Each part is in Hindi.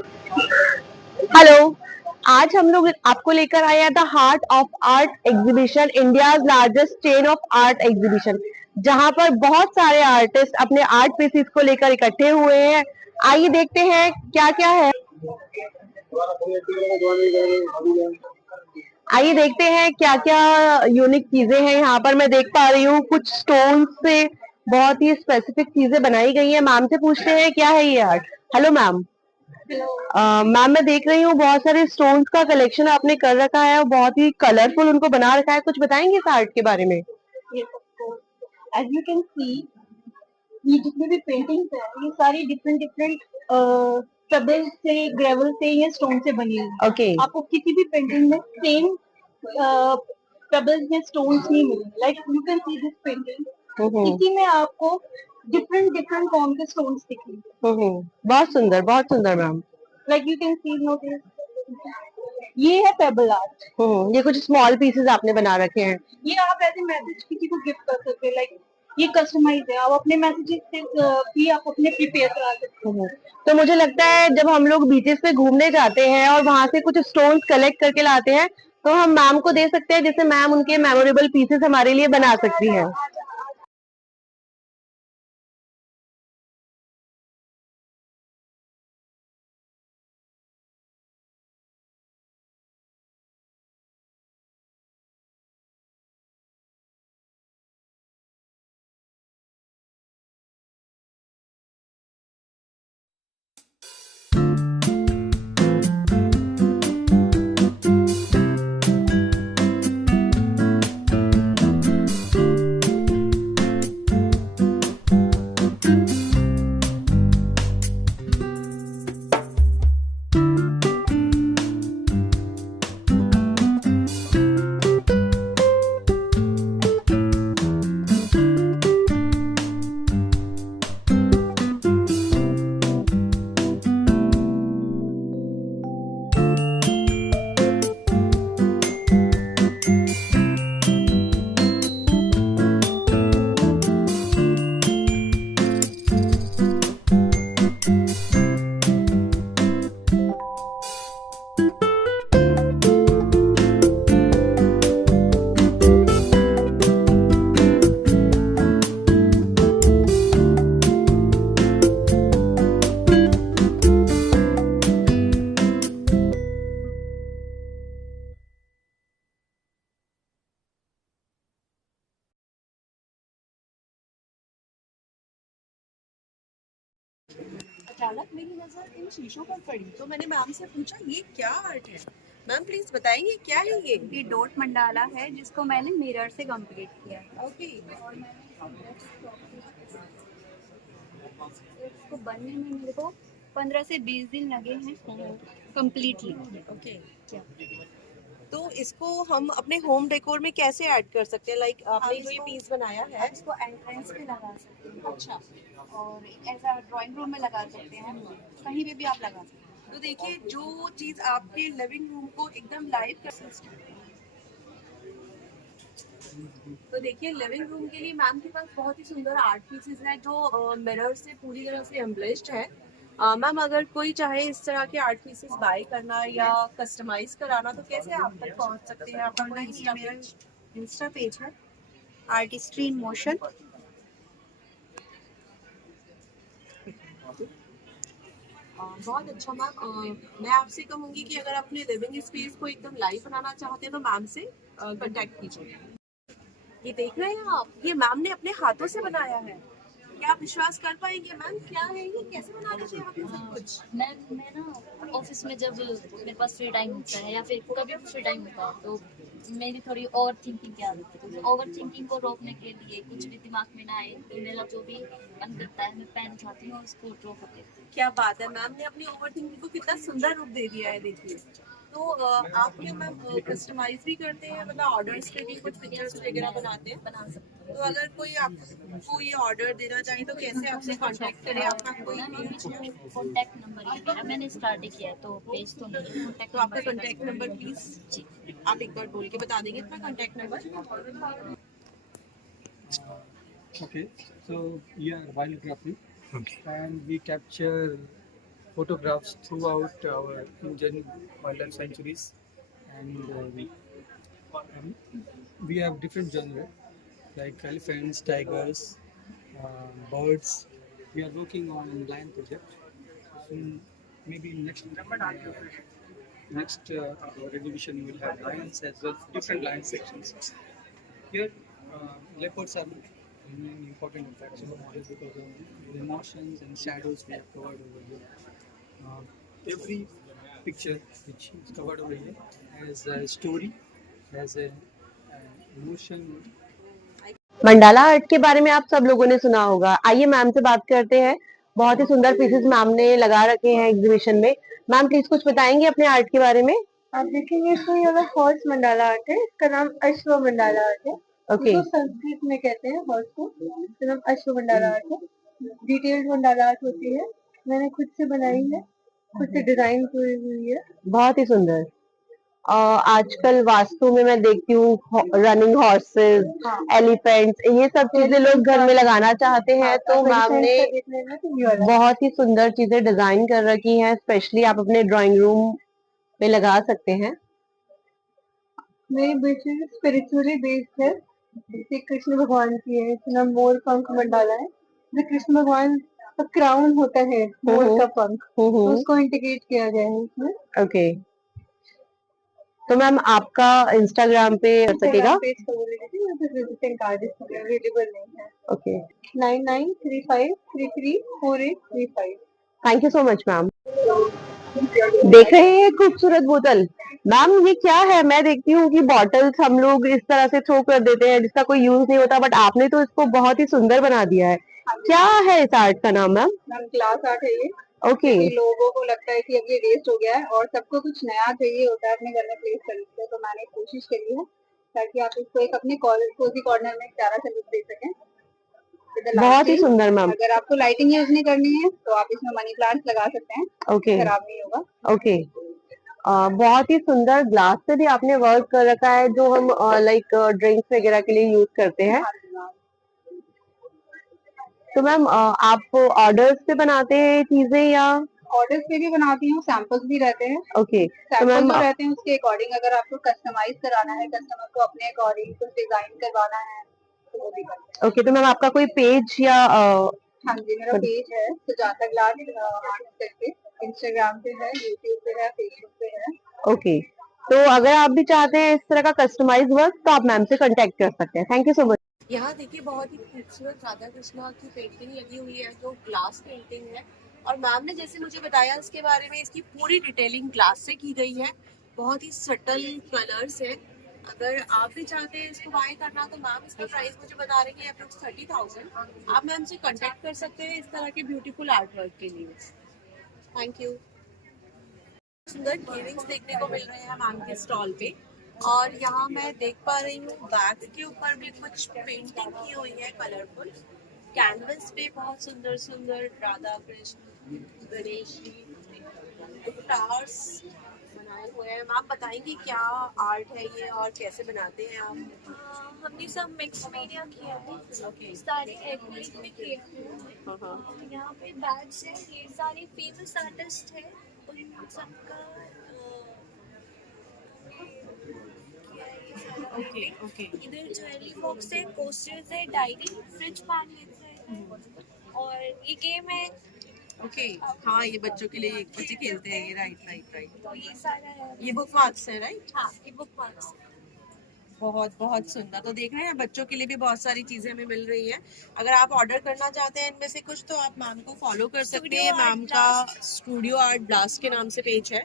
हेलो। आज हम लोग आपको लेकर आए हैं the heart of art exhibition, India largest chain of art exhibition, जहां पर बहुत सारे आर्टिस्ट अपने आर्ट पीसेस को लेकर इकट्ठे हुए हैं। आइए देखते हैं क्या क्या है। आइए देखते हैं क्या क्या यूनिक चीजें हैं यहाँ पर। मैं देख पा रही हूँ कुछ स्टोन से बहुत ही स्पेसिफिक चीजें बनाई गई हैं। मैम से पूछते हैं क्या है ये आर्ट। Hello ma'am. मैम मैं देख रही हूँ बहुत सारे स्टोन्स का कलेक्शन आपने कर रखा है और बहुत ही कलरफुल उनको बना रखा है। कुछ बताएंगे इस आर्ट के बारे में। एज यू कैन सी, ये जितने भी पेंटिंग्स है ये सारी डिफरेंट डिफरेंट पेबल से, ग्रेवल से या स्टोन से बनी हुई है। ओके। आपको किसी भी पेंटिंग में सेम पेबल्स या स्टोन्स नहीं मिलेंगे। Like you can see this painting, इसी में आपको डिफरेंट डिफरेंट फॉर्म के स्टोन्स दिखेंगे। बहुत सुंदर ma'am. Like you can see, notice, ये है पेबल आर्ट। ये कुछ स्मॉल पीसेस आपने बना रखे हैं। ये आप ऐसे मैसेज किसी को गिफ्ट कर सकते हैं। लाइक ये कस्टमाइज है, आप अपने मैसेजेस से भी आप अपने प्रिपेयर करा सकते हैं। तो मुझे लगता है जब हम लोग बीचेस पे घूमने जाते हैं और वहां से कुछ स्टोन्स कलेक्ट करके लाते हैं तो हम मैम को दे सकते हैं, जिससे मैम उनके मेमोरेबल पीसेस हमारे लिए बना सकती हैं। अचानक मेरी नजर इन शीशों पर पड़ी तो मैंने मैम से पूछा ये क्या आर्ट है। मैम प्लीज बताएंगे क्या है ये डॉट मंडाला है जिसको मैंने मिरर से कंप्लीट किया है। ओके। और मैंने इसको बनने में मेरे को 15 से 20 दिन लगे हैं कंप्लीटली। ओके। क्या तो इसको हम अपने होम डेकोर में कैसे ऐड कर सकते हैं? लाइक आपने जो ये इसको- पीस बनाया है। इसको एंट्रेंस पे लगा सकते हैं अच्छा। और ऐसा ड्राइंग रूम में लगा सकते हैं, कहीं पे भी आप लगा सकते हैं। तो देखिए जो चीज आपके लिविंग रूम को एकदम लाइव कर सकती है। तो देखिए लिविंग रूम के लिए मैम के पास बहुत ही सुंदर आर्ट पीसेस है जो मिरर से पूरी तरह से एम्बलिश्ड है। मैम अगर कोई चाहे इस तरह के आर्ट पीसेस बाय करना या कस्टमाइज कराना तो कैसे आप तक पहुंच सकते हैं? आपका कोई इंस्टा पेज है आर्टिस्ट्री इन मोशन। बहुत अच्छा मैम। मैं आपसे कहूंगी कि अगर अपने लिविंग स्पेस को एकदम लाइव बनाना चाहते हैं तो मैम से कांटेक्ट कीजिए। ये देख रहे हैं आप, ये मैम ने अपने हाथों से बनाया है। क्या आप विश्वास कर पाएंगे मैम? क्या है ये, कैसे बना रहे थे आपने सब कुछ? मैं ना ऑफिस में जब मेरे पास फ्री टाइम होता है या फिर कभी भी फ्री टाइम होता है तो मेरी थोड़ी ओवर थिंकिंग की आदत है। तो ओवर थिंकिंग को रोकने के लिए कुछ भी दिमाग में ना आए तो मेरा जो भी मन करता है मैं पेन उठाती हूँ और उसको ड्रॉ कर देती हूँ। क्या बात है, मैम ने अपनी ओवर थिंकिंग को कितना सुंदर रूप दे दिया है, देखिए। तो आप क्या मैम कस्टमाइज भी करते हैं, मतलब ऑर्डर्स के लिए कुछ पिक्चर्स वगैरह बनाते हैं? बना सकती हूँ। तो अगर कोई आपको ये ऑर्डर देना चाहे तो कैसे आपसे कांटेक्ट करे? आपका कोई कॉन्टैक्ट नंबर ये मेरा, मैंने स्टार्ट ही किया है तो पेज तो नहीं है। तो आपका कांटेक्ट नंबर प्लीज जी आप एक बार बोल के बता देंगे अपना contact number. Okay, so we are wildlife and we capture photographs throughout our Indian wildlife sanctuaries, and we have different genre like elephants, tigers, birds. We are working on lion project. In maybe next our exhibition will have lions as well, different lion sections. Here, leopards are an important attraction because of the emotions and shadows we have covered over here. Every picture which is covered over here has a story, has a emotion. Mandala art के बारे में आप सब लोगों ने सुना होगा। आइए मैम से बात करते हैं। बहुत ही सुंदर पीसेस मैम ने लगा रखे हैं एग्जीबिशन में। मैम प्लीज कुछ बताएंगे अपने आर्ट के बारे में? आप देखेंगे इसमें ये वाला हॉर्स मंडाला आर्ट है, इसका नाम अश्व मंडाला आर्ट है। ओके इसको संस्कृत में कहते हैं हॉर्स को, इसका नाम अश्व मंडाला आर्ट है। डिटेल्ड मंडाला आर्ट होती है, मैंने खुद से बनाई है, खुद से डिजाइन की हुई है। बहुत ही सुंदर। आजकल वास्तु में मैं देखती हूँ रनिंग हॉर्सेस, एलिफेंट्स, ये सब चीजें लोग घर में लगाना चाहते हैं, तो मैम ने बहुत ही सुंदर चीजें डिजाइन कर रखी हैं। स्पेशली आप अपने ड्राइंग रूम में लगा सकते हैं। मेरी बिल्कुल स्पिरिचुअली बेस्ड है, जैसे कृष्ण भगवान की है, इसका नाम मोर पंख मंडाला है। जो कृष्ण भगवान का क्राउन होता है मोर का पंख, तो उसको इंटीग्रेट किया गया है इसमें। ओके, तो मैम आपका इंस्टाग्राम पे कर सकेगा? पेज का बोल रही थी, मुझे विजिटिंग कार्ड इसमें अवेलेबल नहीं है। Okay, 9935334835। Thank you so much ma'am. देख रहे हैं खूबसूरत बोतल। मैम ये क्या है? मैं देखती हूँ कि बॉटल्स हम लोग इस तरह से थ्रो कर देते हैं जिसका कोई यूज नहीं होता, बट आपने तो इसको बहुत ही सुंदर बना दिया है। क्या है इस आर्ट का नाम मैम? मैम ग्लास आर्ट है ये। ओके, लोगों को लगता है कि अब ये वेस्ट हो गया है और सबको कुछ नया चाहिए होता है अपने घर में प्लेस करने के लिए, तो मैंने कोशिश करी है ताकि आप इसको एक अपने कोजी कॉर्नर में प्यारा सा लुक दे सकें। बहुत ही सुंदर मैम। अगर आपको लाइटिंग यूज नहीं करनी है तो आप इसमें मनी प्लांट्स लगा सकते हैं, ओके, खराब नहीं होगा। ओके, बहुत ही सुंदर ग्लास से भी आपने वर्क कर रखा है, जो हम लाइक ड्रिंक्स वगैरह के लिए यूज करते हैं। तो मैम आप ऑर्डर्स पे बनाते हैं चीजें या? ऑर्डर्स पे भी बनाती हूँ, सैंपल्स भी रहते हैं। ओके, तो सैंपल मैम जो रहते हैं उसके अकॉर्डिंग अगर आपको कस्टमाइज कराना है, कस्टमर को अपने अकॉर्डिंग कुछ डिजाइन करवाना है तो वो भी करते हैं। ओके, तो मैम आपका कोई पेज या हाँ जी, मेरा पेज है सुजाता ग्लास आर्ट करके, इंस्टाग्राम पे है, यूट्यूब पे है, फेसबुक पे है। ओके, तो अगर आप भी चाहते हैं इस तरह का कस्टमाइज वर्क तो आप मैम से कांटेक्ट कर सकते हैं। Thank you so much. यहाँ देखिए बहुत ही खूबसूरत राधा कृष्णा की पेंटिंग लगी हुई है, जो ग्लास पेंटिंग है। और मैम ने जैसे मुझे बताया इसके बारे में, इसकी पूरी डिटेलिंग ग्लास से की गई है। बहुत ही सटल कलर्स है। अगर आप भी चाहते हैं इसको बाय करना तो मैम इसका प्राइस मुझे बता रही है अप्रोक्स 30,000। आप मैम से कांटेक्ट कर सकते हैं इस तरह के ब्यूटीफुल आर्ट वर्क के लिए। Thank you. सुंदर इयररिंग्स देखने को मिल रहे हैं मैम के स्टॉल पे। और यहाँ मैं देख पा रही हूँ बैग के ऊपर भी कुछ पेंटिंग की हुई है कलरफुल। कैनवस पे बहुत सुंदर सुंदर राधा कृष्ण, गणेश जी, स्टार्स बनाए हुए हैं। मैम बताएंगे क्या आर्ट है ये और कैसे बनाते हैं आप? हमने सब मिक्स मीडिया किया है, ओके, सारे एक्रिलिक में किए हैं। यहाँ पे बैग्स हैं, ये सारे फेमस आर्टिस्ट हैं, उन सबका ओके, ओके, इधर ज्वेलरी बॉक्स है, कोस्टर्स है, डायरी, फ्रिज मैग्नेट्स है और ये गेम है। ओके। हाँ, ये बच्चों के लिए बच्चे खेलते हैं ये। Right right right. तो ये सारा है। ये बुक मार्क्स है, राइट? हाँ, ये बुक मार्क्स। बहुत बहुत सुंदर। तो देख रहे हैं बच्चों के लिए भी बहुत सारी चीजें हमें मिल रही हैं। अगर आप ऑर्डर करना चाहते हैं इनमें से कुछ तो आप मैम को फॉलो कर सकते हैं। मैम का स्टूडियो आर्ट ब्लास्ट के नाम से पेज है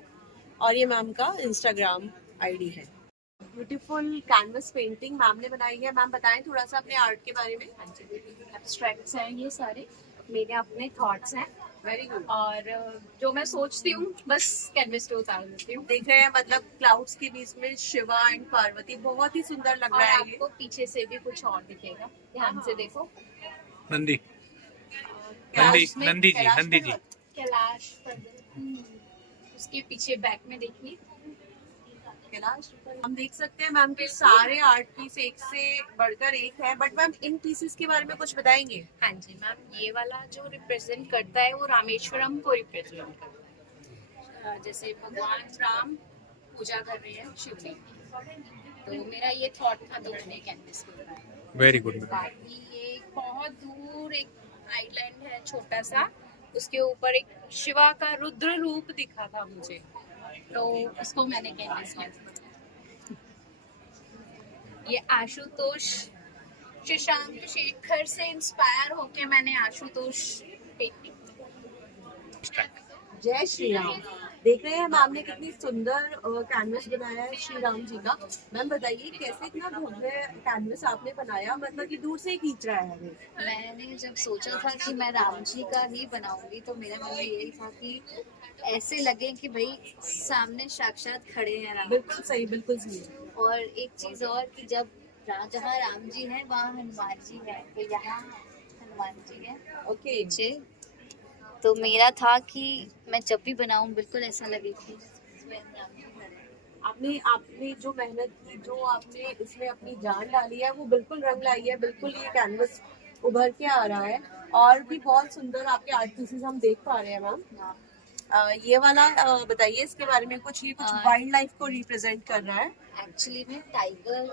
और ये मैम का इंस्टाग्राम आईडी है। ब्यूटीफुल कैनवस पेंटिंग मैम ने बनाई है। मैम बताएं थोड़ा सा अपने आर्ट के बारे में। एब्स्ट्रैक्ट्स हैं ये सारे, मेरे अपने थॉट्स हैं। Very good. और जो मैं सोचती हूँ बस कैनवस पे उतार देती हूँ। देख रहे हैं मतलब क्लाउड्स के बीच में शिवा एंड पार्वती, बहुत ही सुंदर लग और रहा है ये। आपको पीछे से भी कुछ और दिखेगा, ध्यान से देखो। नंदी, कैलाश में- नंदी जी, कैलाश नंदी जी। पर्वत। कैलाश पर्वत, उसके पीछे बैक में देखिए। कैलाश हम देख सकते हैं मैम के सारे आर्ट पीस एक से बढ़कर एक है। बट मैम इन पीसेस के बारे में कुछ बताएंगे? हाँ जी मैम, ये वाला जो रिप्रेजेंट करता है वो रामेश्वरम को रिप्रेजेंट करता है। जैसे भगवान राम पूजा कर रहे हैं शिव जी की, तो मेरा ये थॉट था तो मैंने कैनवस पे बनाया। Very good. बाकी ये बहुत दूर एक आइलैंड है छोटा सा, उसके ऊपर एक शिवा का रुद्र रूप दिखा था मुझे, तो उसको मैंने कैनवस किया। ये आशुतोष शशांक शेखर से इंस्पायर होके मैंने आशुतोष पेंटिंग। जय श्री राम। देख रहे हैं मैम ने कितनी सुंदर कैनवस बनाया है श्री राम जी का। मैम बताइए कैसे इतना भव्य कैनवस आपने बनाया, मतलब कि दूर से ही खींच रहा है हमें। मैंने जब सोचा था कि मैं राम जी का ही बनाऊंगी तो मेरे मन में यही था कि ऐसे लगे कि भाई सामने साक्षात खड़े हैं राम। बिल्कुल सही, बिल्कुल सही। और एक चीज और कि जब जहाँ राम जी है वहाँ हनुमान जी है, तो यहाँ हनुमान जी है ओके। पीछे। तो मेरा था कि मैं जब भी बनाऊं बिल्कुल ऐसा लगे कि इसमें राम जी खड़े हैं। आपने जो मेहनत की, जो आपने इसमें अपनी जान डाली है, वो बिल्कुल रंग लाई है। बिल्कुल ये कैनवस उभर के आ रहा है और भी बहुत सुंदर आपके आर्ट पीसेस हम देख पा रहे हैं मैम। ये वाला बताइए इसके बारे में कुछ। ये कुछ वाइल्ड लाइफ को रिप्रेजेंट कर रहा है। एक्चुअली में टाइगर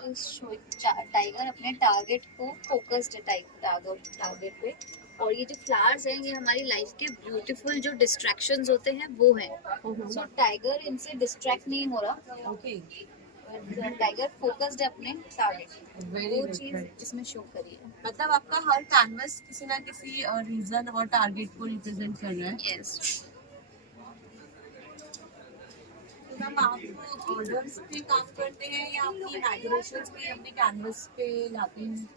अपने टारगेट को फोकस्ड है टारगेट पे, और ये जो फ्लावर्स हैं ये हमारी लाइफ के ब्यूटीफुल जो डिस्ट्रैक्शंस होते हैं वो हैं। सो टाइगर इनसे डिस्ट्रैक्ट नहीं हो रहा। ओके। टाइगर फोकस्ड है अपने टारगेट, Very वो good, चीज very good. इसमें शो करी है। मतलब आपका हर कैनवस किसी ना किसी रीजन और टारगेट को रिप्रेजेंट कर रहा है। यस। तो मैम आप ऑर्डर्स पे काम करते हैं या अपनी इमेजिनेशंस पे अपने कैनवस पे लाते हैं?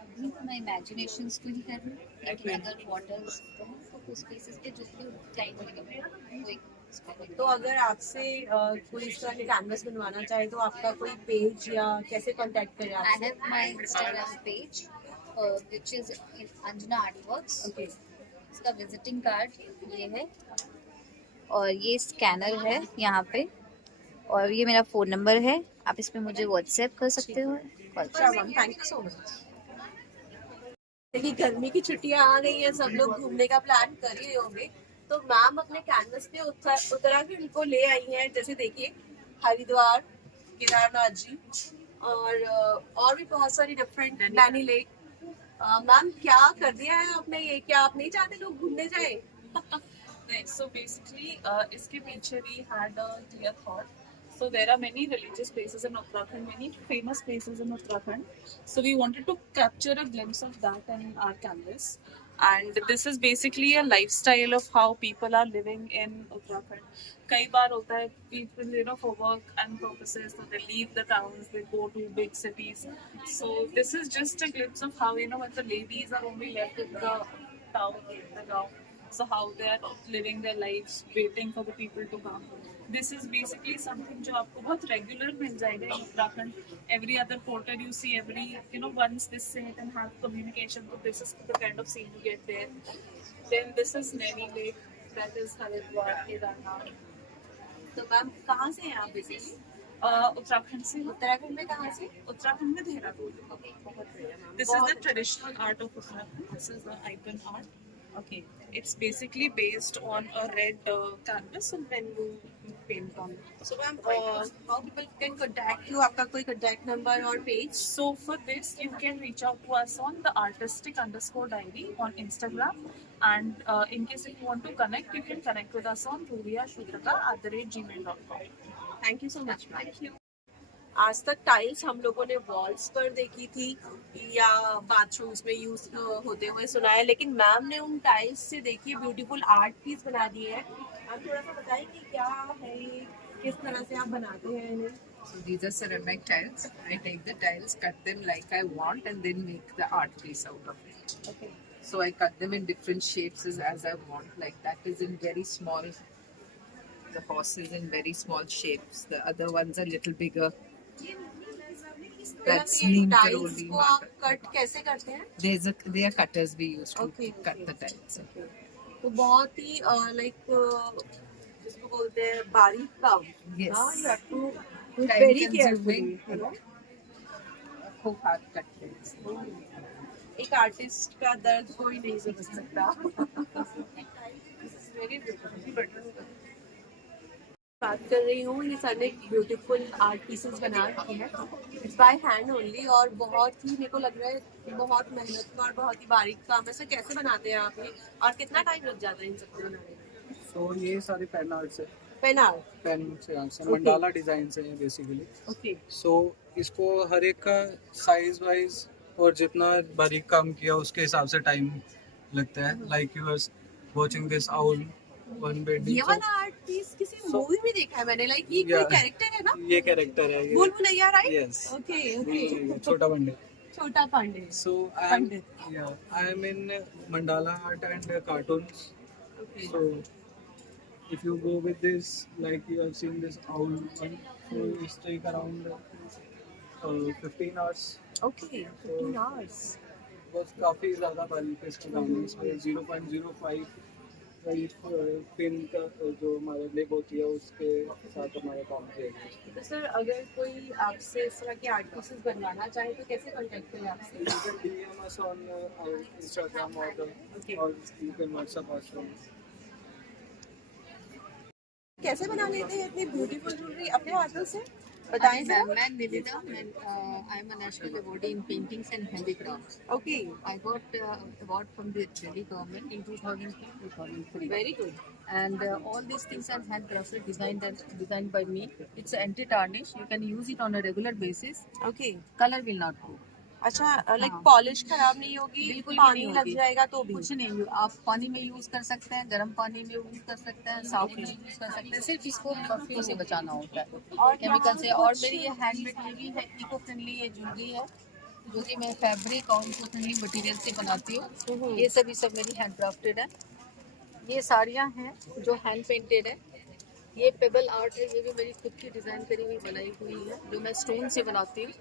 अभी तो मैं इमेजिनेशंस को ही कर रही हूँ, लेकिन अगर ऑर्डर्स तो उस बेसिस पे जो भी टाइम लगेगा वही उस पे। तो अगर आपसे कोई इस तरह के कैनवस बनवाना चाहे तो आपका कोई पेज या कैसे कांटेक्ट करें I आपसे? have my Instagram page, which is Anjana Artworks. Okay. इसका विजिटिंग कार्ड ये है और ये स्कैनर है यहाँ पे, और ये मेरा फ़ोन नंबर है, आप इस पे मुझे व्हाट्सएप कर सकते हो, कॉल कर। अच्छा ma'am, thank you so much. देखिए गर्मी की छुट्टियां आ गई हैं, सब लोग घूमने का प्लान कर ही रहे होंगे। तो मैम अपने कैनवस पे उत्तराखंड को ले आई हैं। जैसे देखिए हरिद्वार, केदारनाथ जी और भी बहुत सारी डिफरेंट, नैनी लेक। मैम क्या कर दिया है आपने ये? क्या आप नहीं चाहते लोग घूमने जाए? So basically, इसके पीछे we had a clear thought. So there are many religious places in Uttarakhand, many famous places in Uttarakhand. So we wanted to capture a glimpse of that in our canvas. And this is basically a lifestyle of how people are living in Uttarakhand. कई बार होता है people, for work and purposes, so they leave the towns, they go to big cities. So this is just a glimpse of how, when the ladies are only left in the town, the town. So how they are living their lives, waiting for the people to come. This is basically something जो आपको बहुत regular मिल जाएगा in Uttarakhand. Every other porter you see, once they sit and have communication. So this is the kind of scene you get there. Then this is Naini Lake, that is Haridwar, Kedarnath. तो मैम कहाँ से हैं आप बेसिकली? उत्तराखंड से। उत्तराखंड में कहाँ से? उत्तराखंड में देहरादून। बहुत बढ़िया ma'am. This is the traditional art of Uttarakhand. This is the icon art. Okay, it's basically based on a red canvas, and when you paint on it. So ma'am, how people can contact you? आपका कोई contact number or page? So for this, you can reach out to us on the artistic_diary on Instagram, and in case if you want to connect, you can connect with us on ruriyashrutaka@gmail.com. Thank you so much. Thank you. आज तक टाइल्स हम लोगों ने वॉल्स पर देखी थी या बाथरूम्स में यूज होते हुए सुना है, लेकिन मैम ने उन टाइल्स से देखिए ब्यूटीफुल आर्ट पीस बना दिए हैं। आप थोड़ा सा बताएंगे क्या है ये, किस तरह से आप बनाते हैं इन्हें? So these are ceramic tiles. I take the tiles, cut them like I want, and then make the art piece out of it. Okay. So I cut them in different shapes as I want. Like that is in very small. The horse is in very small shapes. The other ones are little bigger. That's neem tiles karoli को आप marker. कट कैसे करते हैं? They are cutters we use to Okay, cut okay. the tiles. तो बहुत ही लाइक जिसको बोलते हैं बारीक काम। Yes. You have to do Time very consuming. carefully. खूब हाथ कटते हैं. एक आर्टिस्ट का दर्द कोई नहीं समझ सकता। Very beautiful. बात कर रही हूँ, ये सर ने ब्यूटीफुल आर्ट पीसेस बना रखी है, इट्स बाय हैंड ओनली, और बहुत ही मेरे को लग रहा है बहुत मेहनत और बहुत ही बारीक काम है। सर कैसे बनाते हैं आप ये, और कितना टाइम लग जाता है इन सबको बनाने में? सो ये सारे पेन आर्ट्स है, पेन आर्ट। पेन से आर्ट्स है, मंडाला डिजाइन है बेसिकली। ओके। सो इसको हर एक का साइज वाइज और जितना बारीक काम किया उसके हिसाब से टाइम लगता है। Like you are watching this owl one bending. ये वाला आर्ट पीस किसी मूवी में देखा है मैंने, लाइक ये कोई कैरेक्टर है ना? ये कैरेक्टर है, ये भूल Bhulaiyaa, right? Yes, okay okay. छोटा बंडे। छोटा Pandey. So I am in mandala art and cartoons. Okay. So if you go with this, like you have seen this owl one, so it take around 15 hours. Okay, 15 hours. बस काफी ज़्यादा बारीक है इसका काम है। इसमें 0.05 पिन का जो हमारे लिप होती है उसके साथ हमारा काम किया गया है। तो सर अगर कोई आपसे इस तरह के आर्ट पीसेस बनवाना चाहे तो कैसे कांटेक्ट करें आपसे? You can DM us on Instagram or you can WhatsApp us on. कैसे बना लेते हैं इतनी ब्यूटीफुल ज्वेलरी अपने हाथों से, बताएं सर। मैं Niveda and I am a national awardee in paintings and handicrafts. Okay. I got award from the Delhi government in 2002-2003. Very good. And all these things are handcrafted, designed by me. It's anti-tarnish. You can use it on a regular basis. Okay. Color will not go. अच्छा, लाइक हाँ। पॉलिश खराब नहीं होगी, बिल्कुल भी पानी नहीं लग होगी। जाएगा तो भी? कुछ नहीं, आप पानी में यूज कर सकते हैं, गर्म पानी में यूज कर सकते हैं, साबुन में यूज कर सकते हैं। सिर्फ इसको परफ्यूम से बचाना होता है और केमिकल से। और मेरी ये हैंडमेड ज्वेलरी है, इको फ्रेंडली ये ज्वेलरी है जो कि मैं फैब्रिक और इको फ्रेंडली मटेरियल से बनाती हूँ। ये सब मेरी हैंड क्राफ्टेड है। ये साड़ियाँ हैं जो हैंड पेंटेड है। ये पेबल आर्ट है, ये भी मेरी खुद की डिजाइन करी हुई बनाई हुई है जो मैं स्टोन से बनाती हूँ।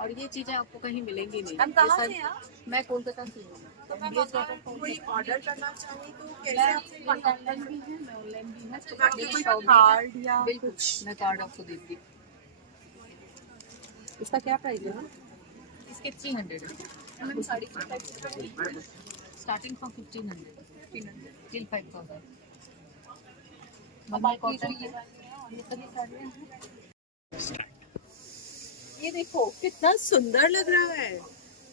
और ये चीजें आपको कहीं मिलेंगी नहीं। हम कहाँ से हैं? मैं कोलकाता से हूँ। तो मैम अगर कोई ऑर्डर करना चाहे तो कैसे आपसे कांटेक्ट ऑनलाइन भी है, मैं ऑनलाइन भी है। तो आपके कोई कार्ड या बिल्कुल, मैं कार्ड आपको देती हूँ। इसका क्या प्राइस है? इसके 300 है। Ma'am sari starting from 1500 till 5000। बाकी कॉटन ये सभी साड़ियाँ हैं। ये देखो कितना सुंदर लग रहा है।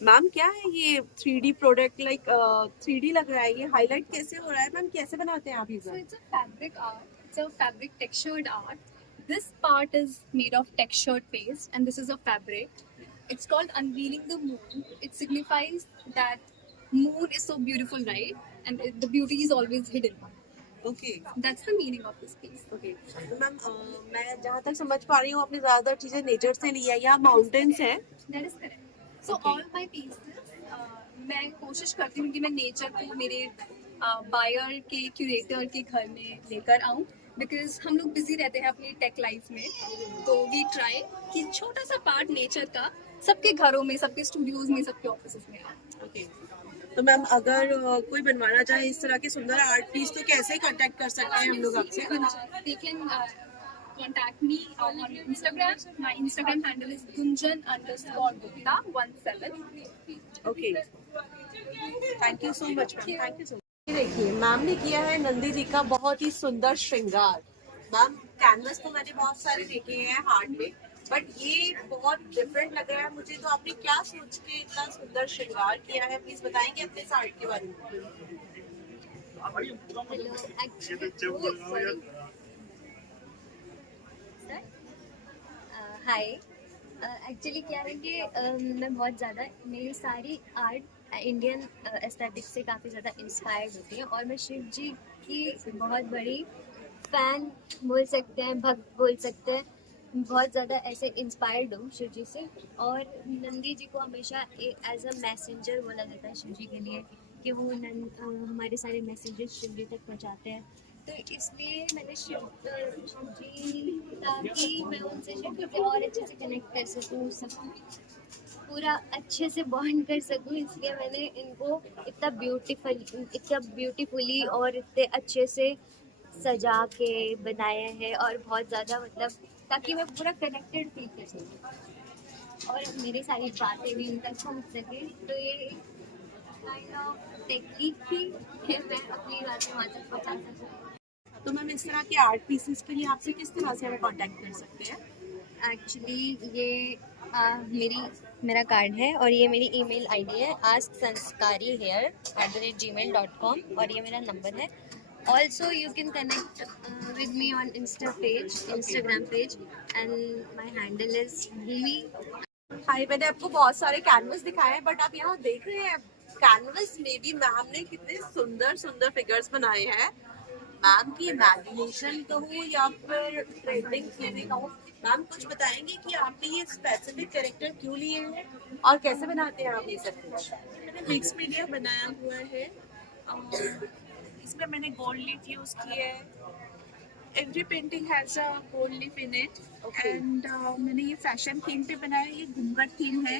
मैम क्या है ये 3D प्रोडक्ट, लाइक 3D लग रहा है, ये हाईलाइट कैसे हो रहा है मैम, कैसे बनाते हैं आप ये? So it's a fabric art. It's a fabric textured art. This part is made of textured paste, and this is a fabric. It's called unveiling the moon. It signifies that moon is so beautiful, right? And the beauty is always hidden. Okay. That's the meaning of this piece. Okay तो मैम मैं जहाँ तक समझ पा रही हूँ अपनी ज़्यादातर चीज़ें नेचर से ली है, यहाँ माउंटेन्स हैं। That is correct. So all my pieces, मैं कोशिश करती हूँ कि मैं नेचर को मेरे बायर के क्यूरेटर के घर में लेकर आऊँ, बिकॉज हम लोग बिजी रहते हैं अपनी टेक लाइफ में। तो वी ट्राई कि छोटा सा पार्ट नेचर का सबके घरों में, सबके स्टूडियोज में, सबके ऑफिस में आए। ओके तो मैम अगर कोई बनवाना चाहे इस तरह के सुंदर आर्ट पीस तो कैसे कांटेक्ट कर सकते हैं हम लोग आपसे? They can contact me on Instagram. My Instagram handle is gunjan_gupta17. Okay, thank you so much ma'am, thank you so much. देखिए मैम ने किया है नंदी जी का बहुत ही सुंदर श्रृंगार। मैम कैनवस तो मैंने बहुत सारे देखे हैं हार्ट में, बट ये बहुत डिफरेंट लग रहा है मुझे। तो आपने क्या सोच के इतना सुंदर श्रृंगार किया है, प्लीज बताएंगे अपने इस आर्ट के बारे में? हाय, एक्चुअली क्या है कि मैं बहुत ज़्यादा, मेरी सारी आर्ट इंडियन एस्थेटिक्स से काफ़ी ज़्यादा इंस्पायर्ड होती है, और मैं शिव जी की बहुत बड़ी फ़ैन बोल सकते हैं, भक्त बोल सकते हैं। बहुत ज़्यादा ऐसे इंस्पायर्ड हूँ शिव जी से। और नंदी जी को हमेशा एज अ मैसेंजर बोला जाता है शिव जी के लिए, कि वो हमारे सारे मैसेजेस शिव जी तक पहुँचाते हैं। तो इसलिए मैंने शिव जी, ताकि मैं उनसे शिव जी से और अच्छे से कनेक्ट कर सकूँ, सब पूरा अच्छे से बॉन्ड कर सकूँ, इसलिए मैंने इनको इतना ब्यूटीफुली और इतने अच्छे से सजा के बनाया है, और बहुत ज़्यादा मतलब ताकि मैं पूरा कनेक्टेड फील कर सकूँ और मेरी सारी बातें भी उन तक पहुँच सके। तो ये काइंड ऑफ टेक्निक थी कि मैं अपनी बातें वहाँ तक पहुँचा सकूँ। तो मैम इस तरह के आर्ट पीसेस के लिए आपसे किस तरह से हम कांटेक्ट कर सकते हैं? एक्चुअली ये मेरा कार्ड है और ये मेरी ईमेल आईडी है asksanskarihair@gmail.com और ये मेरा नंबर है. Also, you can connect with me on Instagram page, and my handle is Bhumi. हाय, मैंने आपको बहुत सारे कैनवस दिखाए हैं, बट आप यहाँ देख रहे हैं कैनवस में भी मैम ने कितने सुंदर सुंदर फिगर्स बनाए हैं. मैम की इमेजिनेशन कहूँ या फिर ट्रेंडिंग थियरी कहूँ, मैम कुछ बताएंगे कि आपने ये स्पेसिफिक कैरेक्टर क्यों लिए हैं और कैसे बनाते हैं आप ये सब कुछ? मैंने मिक्स मीडिया बनाया हुआ है. इसमें मैंने गोल्ड लीफ यूज किया है. Every painting has a gold leaf in it. And मैंने ये फैशन थीम पे बनाया. ये घूंघट थीम है.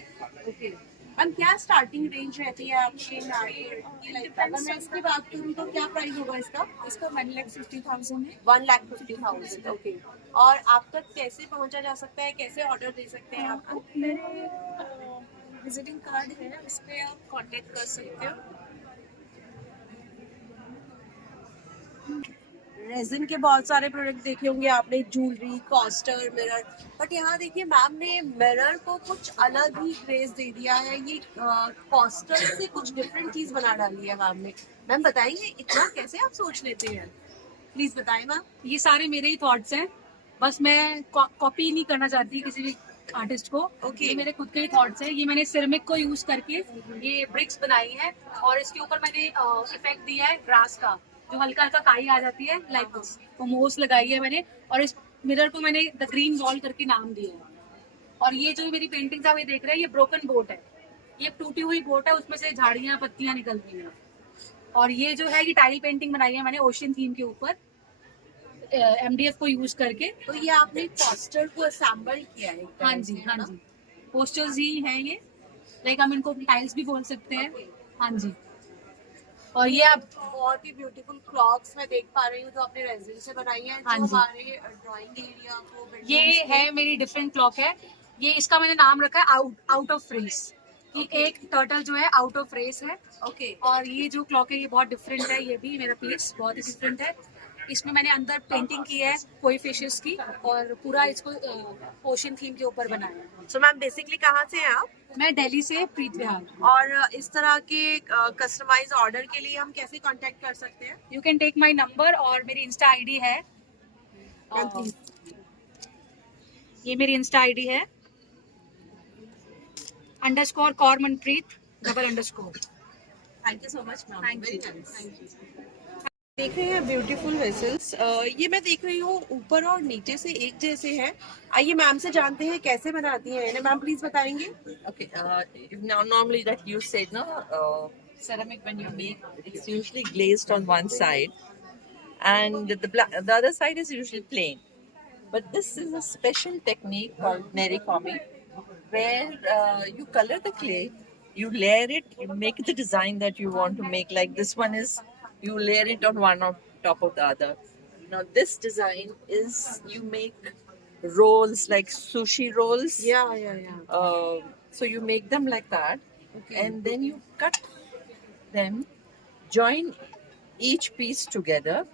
मैम क्या स्टार्टिंग रेंज रहती है आपकी? अगर मैं इसकी बात करूँ तो क्या प्राइस होगा इसका? इसका 1,50,000 है. 1,50,000. ओके. और आप तक कैसे पहुंचा जा सकता है, कैसे ऑर्डर दे सकते हैं आप? मेरे विजिटिंग कार्ड है, उस पर आप कांटेक्ट कर सकते हो. रेजिन के बहुत सारे प्रोडक्ट देखे होंगे आपने, ज्वेलरी, कॉस्टर, मिरर, बट यहाँ देखिए मैम ने मिरर को कुछ अलग ही क्रेज दे दिया है. ये कॉस्टर से कुछ डिफरेंट चीज बना डाली है मैम ने. मैम बताइए इतना कैसे आप सोच लेते हैं? प्लीज बताएं मैम. ये सारे मेरे ही थॉट्स हैं, बस मैं कॉपी नहीं करना चाहती किसी भी आर्टिस्ट को. ये मेरे खुद के ही थॉट्स हैं. ये मैंने सिरेमिक को यूज करके ये ब्रिक्स बनाई है और इसके ऊपर मैंने इफेक्ट दिया है ग्रास का, जो हल्का हल्का काई आ जाती है, लाइक दिस. वो मोस लगाई है मैंने और इस मिरर को मैंने द ग्रीन वॉल करके नाम दिया है. और ये जो मेरी पेंटिंग्स आप ये देख रहे हैं, ये ब्रोकन बोट है. ये टूटी हुई बोट है, उसमें से झाड़ियां पत्तियां निकल रही हैं. और ये जो है, ये टाइल पेंटिंग बनाई है मैंने ओशन थीम के ऊपर MDF को यूज करके. तो ये आपने पोस्टर को असेंबल किया है? हाँ जी, हाँ जी. पोस्टर्स ही हैं ये, लाइक हम इनको टाइल्स भी बोल सकते हैं. हाँ जी. और ये आप बहुत ही ब्यूटीफुल क्लॉक्स मैं देख पा रही हूँ जो आपने रेजिन से बनाई है. हाँ जो जी. हमारे ड्राइंग एरिया को, ये है मेरी डिफरेंट क्लॉक है. ये इसका मैंने नाम रखा है आउट ऑफ रेस. एक टर्टल जो है आउट ऑफ रेस है. ओके. और ये जो क्लॉक है ये बहुत डिफरेंट है. ये भी मेरा पीस बहुत ही डिफरेंट है. इसमें मैंने अंदर पेंटिंग की है कोई फिशेस की और पूरा इसको ओशन थीम के ऊपर बनाया है. सो मैम बेसिकली कहाँ से हैं आप? मैं दिल्ली से, प्रीत विहार. और इस तरह के कस्टमाइज ऑर्डर के लिए हम कैसे कांटेक्ट कर सकते हैं? You can take my number और मेरी इंस्टा आईडी है. ये मेरी इंस्टा आईडी है _Cormanpreet _. Thank you so much ma'am. Thank you. देख रहे हैं ब्यूटीफुल वेसल्स. ये मैं देख रही हूँ ऊपर और नीचे से एक जैसे हैं. आइए मैम से जानते हैं कैसे बनाती हैं. मैम प्लीज बताएंगे. Okay, now normally that you said, no, ceramic when you make, it's usually glazed on one side, and the other side is usually plain. But this is a special technique called nerikomi, where you color the clay, you layer it, you make the design that you want to make. Like this one is, you layer it on one on top of the other. Now this design is, you make rolls like sushi rolls. Yeah. So you make them like that, and then you cut them, join each piece together,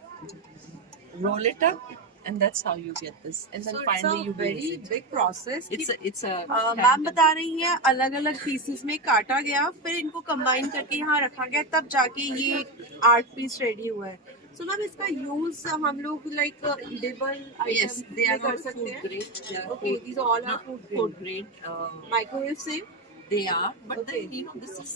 roll it up, and that's how you get this. And then So finally it's you a very glaze it. big process. It's a ma'am बता रही हैं अलग अलग पीसेस में काटा गया, फिर इनको कंबाइन करके यहाँ रखा गया, तब जाके ये आर्ट पीस रेडी हुआ है. सो मैम इसका यूज हम लोग like edible yes, item they are कर all सकते food हैं. grade. They are Okay, food- these all are not food grade. Microwave से. They are, but then you know this is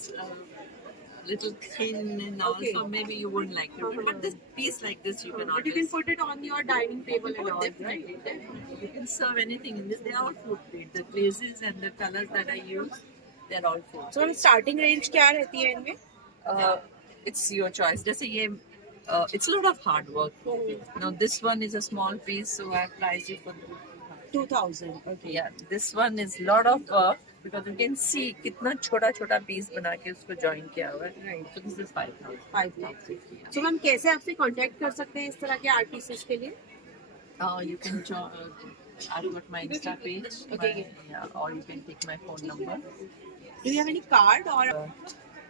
little thin and all, Okay. so maybe you wouldn't like it. But this piece like this, you can But you can put it on your dining table and all, definitely, definitely. You can serve anything in this. They are all food grade. The glazes and the colors that I use, they're all food. So ma'am starting range क्या रहती है इनमें? It's your choice. जैसे ये it's a lot of hard work. Now this one is a small piece, so I priced it for 2,000. Okay. Yeah, this one is lot of work because you can see कितना छोटा छोटा पीस बना के उसको join किया हुआ है. Right. So this is 5,000. 5,000. So ma'am कैसे आपसे कांटेक्ट कर सकते हैं इस तरह के आर्ट पीसेस के लिए? You can I've got my Insta page. Okay. Yeah, or you can take my phone number. Do you have any card or?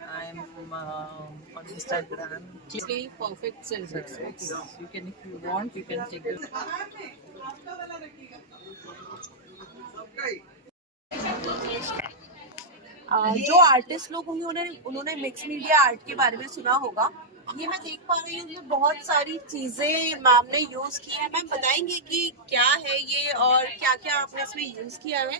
I'm on Instagram. Play perfect sentences. You can, if you want, you can take it. जो आर्टिस्ट लोग होंगे उन्होंने मिक्स मीडिया आर्ट के बारे में सुना होगा। ये मैं देख पा रही हूँ कि बहुत सारी चीजें मैम ने यूज की है। मैम बताएंगे कि क्या है ये और क्या क्या आपने इसमें यूज किया है।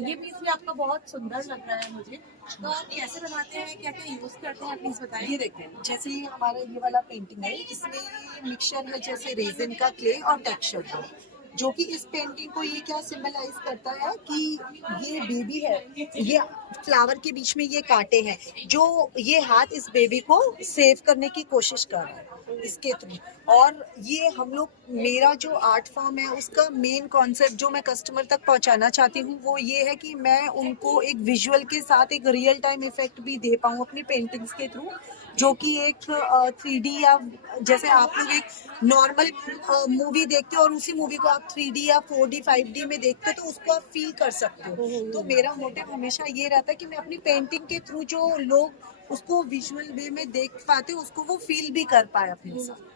ये पीस भी आपका बहुत सुंदर लग रहा है मुझे, तो आप कैसे बनाते हैं, क्या क्या यूज करते हैं, प्लीज बताएं। ये देखें, जैसे ये हमारा ये वाला पेंटिंग है, इसमें ये मिक्सचर है जैसे रेजिन का, क्ले और टेक्सचर का, जो कि इस पेंटिंग को ये क्या सिंबलाइज करता है कि ये बेबी है, ये फ्लावर के बीच में ये कांटे हैं, जो ये हाथ इस बेबी को सेव करने की कोशिश कर रहा है इसके थ्रू। और ये हम लोग, मेरा जो आर्ट फॉर्म है उसका मेन कॉन्सेप्ट जो मैं कस्टमर तक पहुंचाना चाहती हूँ वो ये है कि मैं उनको एक विजुअल के साथ एक रियल टाइम इफेक्ट भी दे पाऊँ अपनी पेंटिंग्स के थ्रू, जो कि एक 3D या जैसे आप लोग एक नॉर्मल मूवी देखते हो और उसी मूवी को आप 3D या 4D 5D में देखते हो तो उसको आप फील कर सकते हो। तो मेरा मोटिव हमेशा ये रहता है कि मैं अपनी पेंटिंग के थ्रू जो लोग उसको विजुअल वे में देख पाते उसको वो फील भी कर पाए अपने साथ।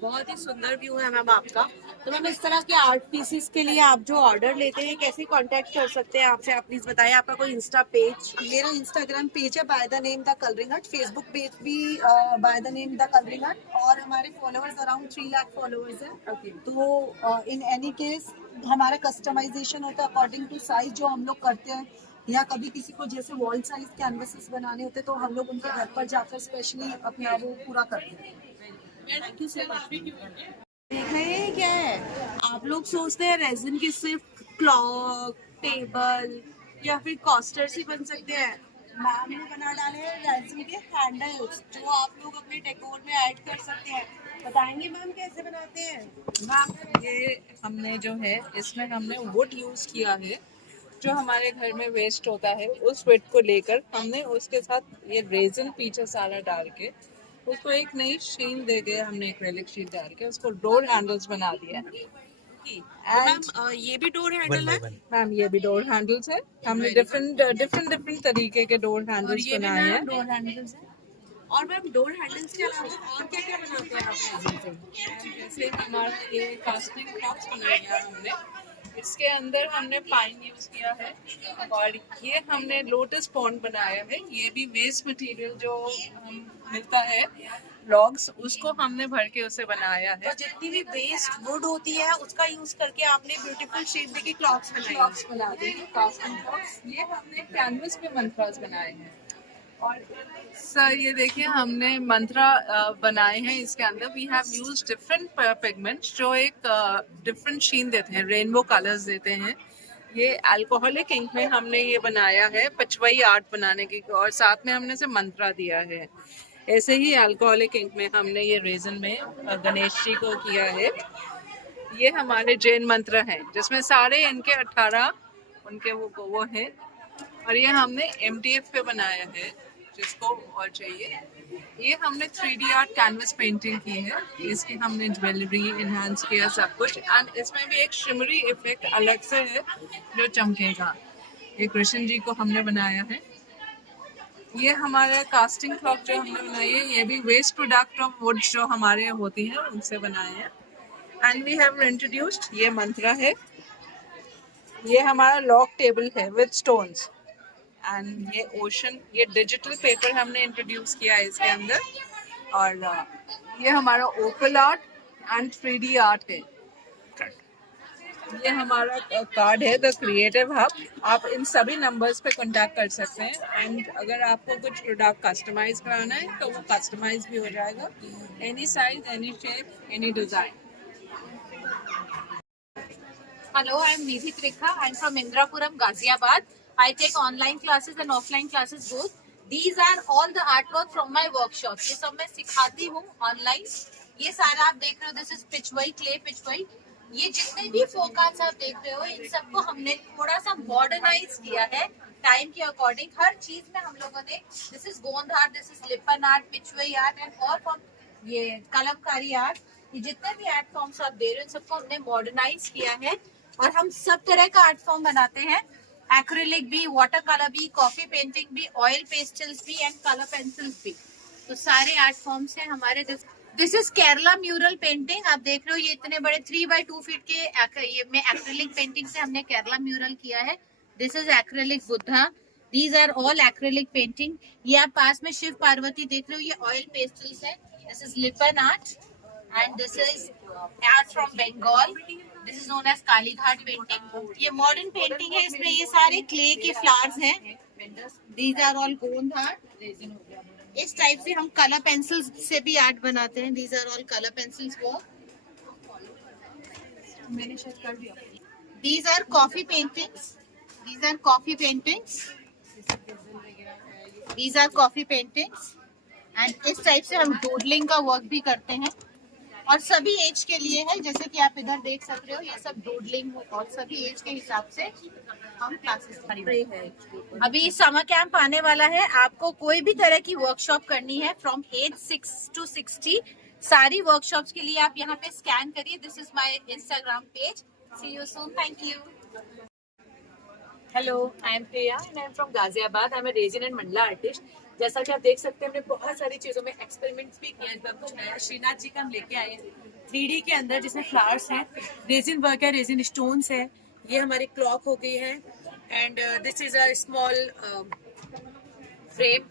बहुत ही सुंदर व्यू है मैम आपका। तो मैम इस तरह के आर्ट पीसेस के लिए आप जो ऑर्डर लेते हैं कैसे कांटेक्ट कर सकते हैं आपसे, आप प्लीज बताएं। आपका कोई इंस्टा पेज? मेरा इंस्टाग्राम पेज है by the name the colouring art, Facebook page भी by the name the colouring art, और हमारे फॉलोअर्स अराउंड 3 लाख फॉलोअर्स हैं। तो इन एनी केस हमारा कस्टमाइजेशन होता है अकॉर्डिंग टू साइज जो हम लोग करते हैं, या कभी किसी को जैसे वॉल साइज कैनवसेस बनाने होते हैं तो हम लोग उनके घर पर जाकर स्पेशली अपना वो पूरा करते हैं। Thank you so much. देख रहे हैं क्या है, आप लोग सोचते हैं रेजिन की सिर्फ क्लॉक, टेबल या फिर कॉस्टर्स ही बन सकते हैं। मैम ने बना डाले हैं रेजिन के हैंडल्स जो आप लोग अपने डेकोर में ऐड कर सकते हैं। बताएंगे मैम कैसे बनाते हैं? मैम ये हमने जो है इसमें हमने वुड यूज किया है, जो हमारे घर में वेस्ट होता है उस वुड को लेकर हमने उसके साथ ये रेजिन पीछे सारा डाल के उसको एक नई शीट दे के हमने एक्रेलिक शीट डाल के उसको डोर हैंडल्स बना दिया है। मैम ये भी डोर हैंडल है? मैम ये भी डोर हैंडल्स है, हमने डिफरेंट तरीके के डोर हैंडल्स बनाए हैं। डोर हैंडल्स है। और मैम डोर हैंडल्स के अलावा और क्या क्या बनाते हैं आप? जैसे हमारा ये कास्टिंग क्लॉक्स बनाया हमने, इसके अंदर हमने पाइन यूज किया है, और ये हमने लोटस पॉन्ड बनाया है। ये भी वेस्ट मटेरियल जो मिलता है लॉग्स, उसको हमने भर के उसे बनाया है। तो जितनी भी वेस्ट वुड होती है उसका यूज करके आपने ब्यूटीफुल शेप देके क्लॉक्स बना दी है, कास्टिंग क्लॉक्स। ये हमने कैनवस पे मंत्रास बनाए हैं। और सर ये देखिए हमने मंत्रा बनाए हैं, इसके अंदर we have used different pigments जो एक डिफरेंट शीन देते हैं, रेनबो कलर्स देते हैं। ये अल्कोहलिक इंक में हमने ये बनाया है पचवई आर्ट बनाने की, और साथ में हमने से मंत्रा दिया है। ऐसे ही अल्कोहलिक इंक में हमने ये रेजन में गणेश जी को किया है। ये हमारे जैन मंत्र हैं जिसमें सारे इनके 18 उनके वो हैं, और ये हमने MDF पे बनाया है जिसको और चाहिए। ये हमने 3D आर्ट कैनवस पेंटिंग की है, इसकी हमने ज्वेलरी इनहांस किया सब कुछ, एंड इसमें भी एक शिमरी इफेक्ट अलग से है जो चमकेगा। ये कृष्ण जी को हमने बनाया है। ये हमारा कास्टिंग क्लॉक जो हमने बनाई है, ये भी वेस्ट प्रोडक्ट ऑफ वुड जो हमारे होती हैं उनसे बनाए हैं। एंड वी हैव इंट्रोड्यूस्ड ये मंत्रा है, ये हमारा लॉक टेबल है विद स्टोन्स, एंड ये ओशन, ये डिजिटल पेपर हमने इंट्रोड्यूस किया है इसके अंदर। और ये हमारा ओपल आर्ट एंड 3D आर्ट है। ये हमारा कार्ड है द क्रिएटिव हब, आप इन सभी नंबर्स पे कांटेक्ट कर सकते हैं। एंड अगर आपको कुछ प्रोडक्ट कस्टमाइज कराना है तो वो कस्टमाइज भी हो जाएगा, any size, any shape, any design. Hello, I am Nidhi Trikha. I am from Indrapuram, Ghaziabad. I take online classes and offline classes both. These are all the artwork from my workshop. ये सब मैं सिखाती हूँ ऑनलाइन। ये सारा आप देख रहे हो, दिस इज पिचवई, क्ले पिचवई। ये जितने भी फोक आर्ट्स आप देख रहे हो, इन सबको हमने थोड़ा सा मॉडर्नाइज किया है टाइम के अकॉर्डिंग। हर चीज में हम लोगों ने, this is Gond art, this is Lippan art, Pichwai art and और फॉर्म ये कलमकारी आर्ट, ये जितने भी आर्ट फॉर्म्स आप दे रहे हो इन सबको हमने मॉडर्नाइज किया है। और हम सब तरह का आर्ट फॉर्म बनाते हैं, एक्रिलिक भी, वाटर कलर भी, कॉफी पेंटिंग भी, ऑयल पेस्टल्स भी एंड कलर पेंसिल्स भी। तो सारे आर्ट फॉर्म्स हैं हमारे। This is Kerala mural painting. आप देख रहे हो ये इतने बड़े 3x2 फीट के ये में एक्रिलिक पेंटिंग से हमने केरला म्यूरल किया है। This is acrylic Buddha. These are all acrylic painting. ये आप पास में शिव पार्वती देख रहे हो, ये ऑयल पेस्टल्स है। This is Lippan art and this is art from Bengal. This is known as Kalighat painting. ये मॉडर्न पेंटिंग है, इसमें ये सारे क्ले के फ्लावर्स हैं। These are all Gond art. इस टाइप से हम कलर पेंसिल्स से भी आर्ट बनाते हैं। These are all colour pencils work. मैंने शेयर कर दिया। These are coffee paintings. These are coffee paintings. These are coffee paintings and इस टाइप से हम डूडलिंग का वर्क भी करते हैं और सभी एज के लिए है। जैसे कि आप इधर देख सकते हो, ये सब डूडलिंग और सभी एज के हिसाब से हम क्लासेस रहे हैं। अभी समर कैंप आने वाला है। आपको कोई भी तरह की वर्कशॉप करनी है फ्रॉम एज 6 to 60, सारी वर्कशॉप्स के लिए आप यहाँ पे स्कैन करिए। This is my Instagram page. See you soon. Thank you. Hello, I am Priya and I am from Ghaziabad. I am resin and mandala artist. जैसा कि आप देख सकते हैं, हमने बहुत सारी चीज़ों में एक्सपेरिमेंट्स भी किए हैं। कुछ नया श्रीनाथ जी का हम लेके आए हैं 3D के अंदर, जिसमें फ्लावर्स हैं, रेजिन वर्क है, रेजिन स्टोन्स है। ये हमारी क्लॉक हो गई है and this is a small frame.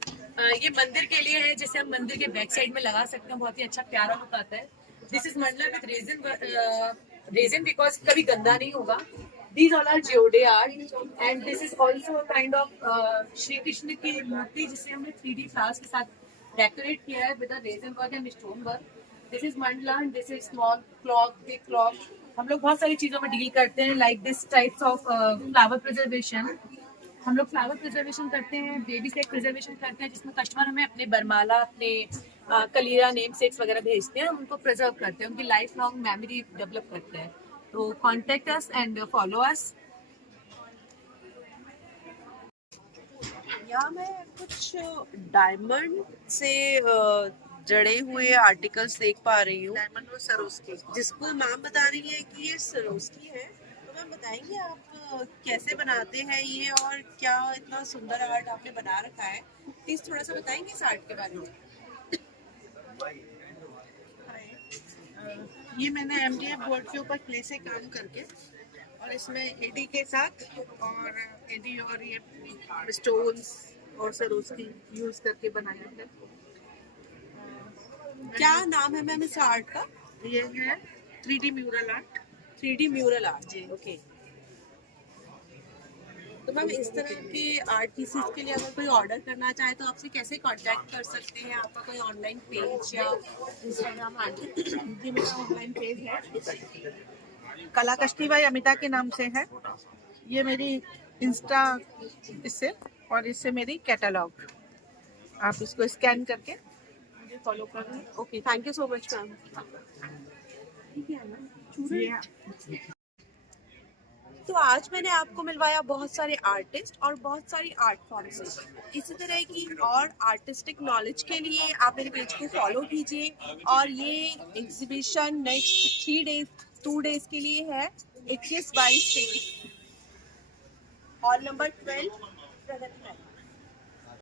ये मंदिर के लिए है, जिसे हम मंदिर के बैक साइड में लगा सकते हैं। बहुत ही अच्छा प्यारा लुक आता है। This is Mandla with resin because कभी गंदा नहीं होगा। These all are geode art and this is also a kind of Shri Krishna की मूर्ति, जिसे हमने 3D फ्लावर्स के साथ डेकोरेट किया है with a resin work and stone work. This is mandala and this is small clock, big clock. हम लोग बहुत सारी चीजों में डील करते हैं, like this types of flower preservation. हम लोग फ्लावर प्रिजर्वेशन करते हैं, बेबी सेट प्रिजर्वेशन करते हैं, जिसमें कस्टमर हमें अपने बरमाला, अपने कलीरा, नेम सेट्स वगैरह भेजते हैं। हम उनको प्रिजर्व करते हैं, उनकी लाइफ लॉन्ग मेमोरी डेवलप करते हैं। तो contact us and follow us. यहाँ मैं कुछ डायमंड से जड़े हुए आर्टिकल्स देख पा रही हूँ। डायमंड और सरोस्की, जिसको मैम बता रही है कि ये सरोस्की है। तो मैम बताएंगे आप कैसे बनाते हैं ये और क्या इतना सुंदर आर्ट आपने बना रखा है? प्लीज थोड़ा सा बताएंगे इस आर्ट के बारे में। ये मैंने MDF बोर्ड के ऊपर क्ले से काम करके और इसमें एडी के साथ और एडी और ये स्टोन्स और सरोस्की यूज करके बनाया है। क्या नाम है मैम इस आर्ट का? ये है 3D mural art. 3D mural art जी, ओके। तो मैम इस तरह के आर्ट पीसेस के लिए अगर कोई ऑर्डर करना चाहे तो आपसे कैसे कांटेक्ट कर सकते हैं? आपका कोई ऑनलाइन पेज या इंस्टाग्राम हैंडल? जी मेरा ऑनलाइन पेज है, कला कश्ती बाई अमिता के नाम से है। ये मेरी इंस्टा इससे और इससे मेरी कैटलॉग, आप इसको स्कैन करके मुझे फॉलो कर लें। Okay, thank you so much ma'am. तो आज मैंने आपको मिलवाया बहुत सारे आर्टिस्ट और बहुत सारी आर्ट फॉर्म से। इसी तरह की और आर्टिस्टिक नॉलेज के लिए आप मेरे पेज को फॉलो कीजिए। और ये एग्जीबिशन नेक्स्ट 2 डेज के लिए है, 21-22 हॉल नंबर 12 प्रगति।